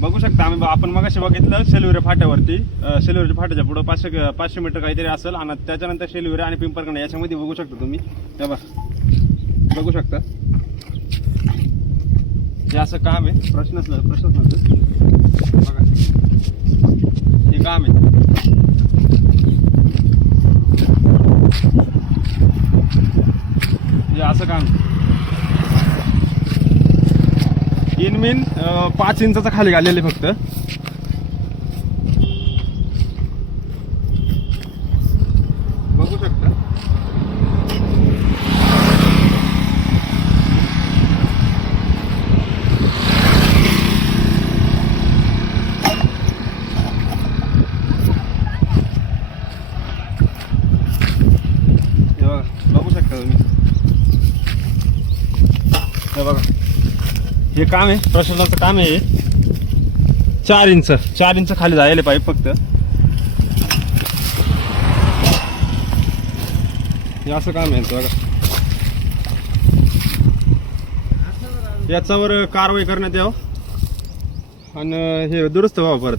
बघू शकता आपण मगाशी बघितलं शेलविरे फाट्यावरती, शेलविरे फाट्याच्या पुढे 500 मीटर काहीतरी असेल आणि त्याच्यानंतर शेलविरे आणि पिंपरकंड याच्यामध्ये बघू शकता तुम्ही. बघू शकता हे असं काम आहे. प्रश्नच नव्हतं बघा, हे काम आहे. हे असं काम इनमीन 5 इंचाचा खाली घालेले फक्त. बघू शकता बघू शकता तुम्ही. हे बघा, हे काम आहे, प्रशासनाचं काम आहे. 4 इंच खाली जायला पाहिजे फक्त. हे असं काम आहे बघा. याच्यावर कारवाई करण्यात यावं आणि हे दुरुस्त व्हावं परत.